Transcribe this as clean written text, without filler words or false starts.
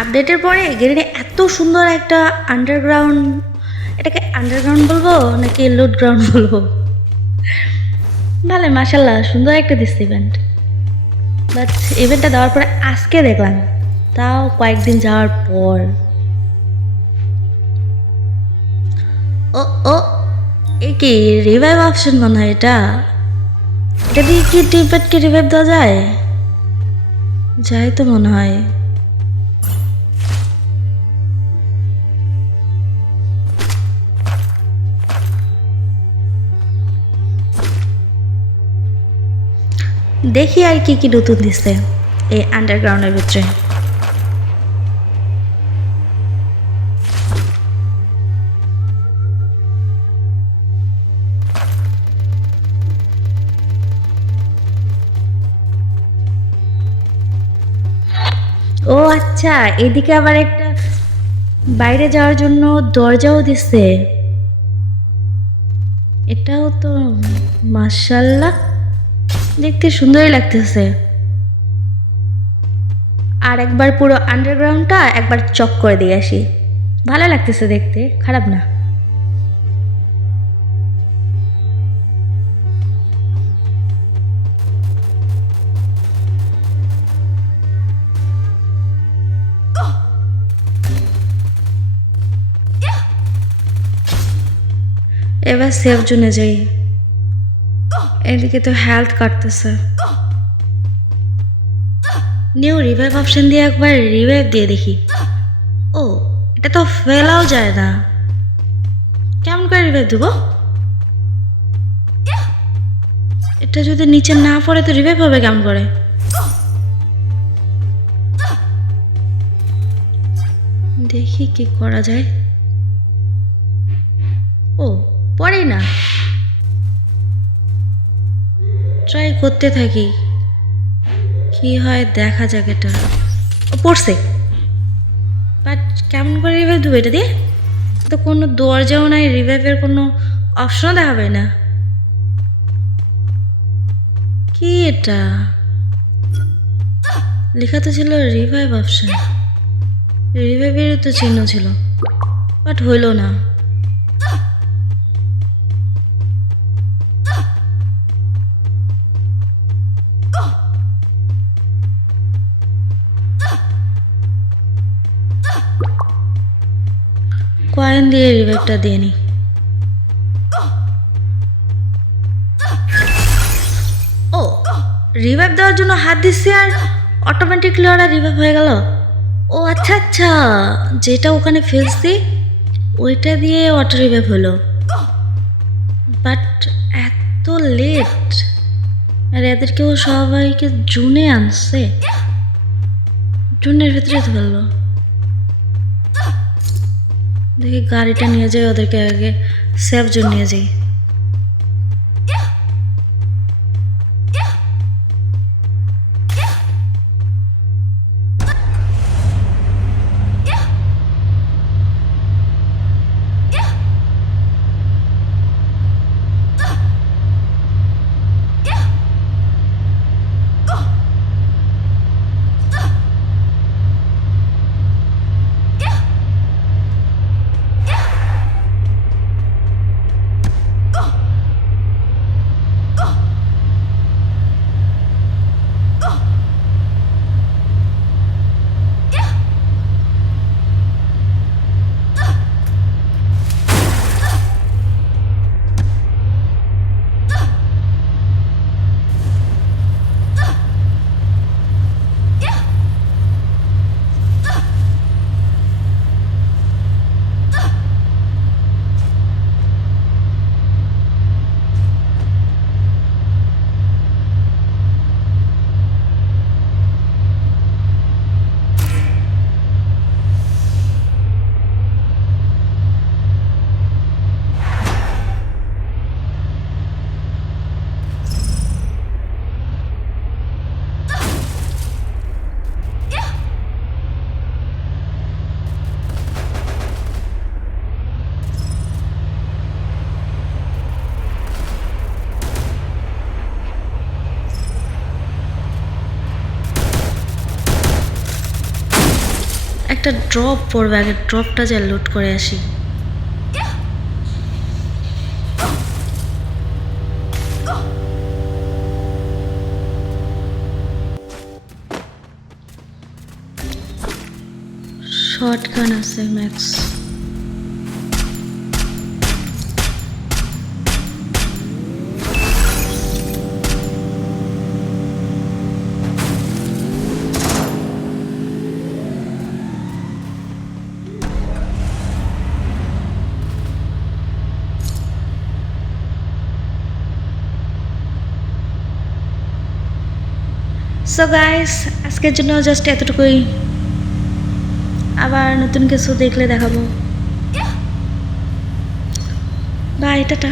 আপডেটের পরে গেরিনে এত সুন্দর একটা আন্ডারগ্রাউন্ড, এটাকে আন্ডারগ্রাউন্ড বলবো নাকি লুট গ্রাউন্ড বলবো, ভালো মাশাল্লাহ সুন্দর একটা দিচ্ছে ইভেন্ট। বাট ইভেন্টটা দেওয়ার পরে আজকে দেখলাম, তাও কয়েকদিন যাওয়ার পর। ও ও এ কি রিভাইভ অপশন মনে হয় এটা দিয়ে কি টিমপেটকে রিভাইভ দেওয়া যায়? যাই তো মনে হয়। দেখি আর কি কি নতুন দিচ্ছে এই আন্ডারগ্রাউন্ডের ভিতরে। ও আচ্ছা, এদিকে আবার একটা বাইরে যাওয়ার জন্য দরজাও দিচ্ছে। এটাও তো মাশাল্লাহ দেখতে সুন্দরই লাগতেছে। আর একবার পুরো আন্ডারগ্রাউন্ডটা একবার চক করে দিয়ে আসি, ভালো লাগতেছে দেখতে, খারাপ না। এবার সেফ জোনে যাই। এদিকে তো হেলথ কাটতেছে। নিউ রিভাইভ অপশন দিয়ে একবার রিভাইভ দিয়ে দেখি। ও এটা তো ফেলাও যায় না, কেমন করে রিভাইভ দেবো? এটা যদি নিচে না পড়ে তো রিভাইভ হবে কেমন করে? দেখি কি করা যায়। ও পড়েই না, ট্রাই করতে থাকি, কি হয় দেখা যাক। এটা ও পড়ছে, বাট কেমন করে রিভাইভ দেবো এটা দিয়ে? তো কোনো দরজাও নাই, রিভাইভের কোনো অপশনও দেখাবে না। কি এটা লেখা তো ছিল রিভাইভ অপশন, রিভাইভের তো চিহ্ন ছিল, বাট হইল না। কয়েন দিয়ে রিভাইভটা দিয়ে নি। ও রিভাইভ দেওয়ার জন্য হাত দিচ্ছি আর অটোমেটিকলি ওরা রিভাইভ হয়ে গেল। ও আচ্ছা আচ্ছা, যেটা ওখানে ফেলছি ওইটা দিয়ে অটো রিভাইভ হলো। বাট এত লেট, আর এদেরকেও সবাইকে জুনে আনছে, জুনের ভিতরে তো ফেললো। দেখি গাড়িটা নিয়ে যাই, ওদেরকে আগে সেফ জোন নিয়ে যাই। একটা ড্রপ পড়বে, আগে ড্রপটা যা লুট করে আসি। শর্টগান আছে ম্যাক্স। সো গাইস, আজকের জন্য জাস্ট এতটুকুই। আবার নতুন কিছু দেখলে দেখাবো। Bye, tata.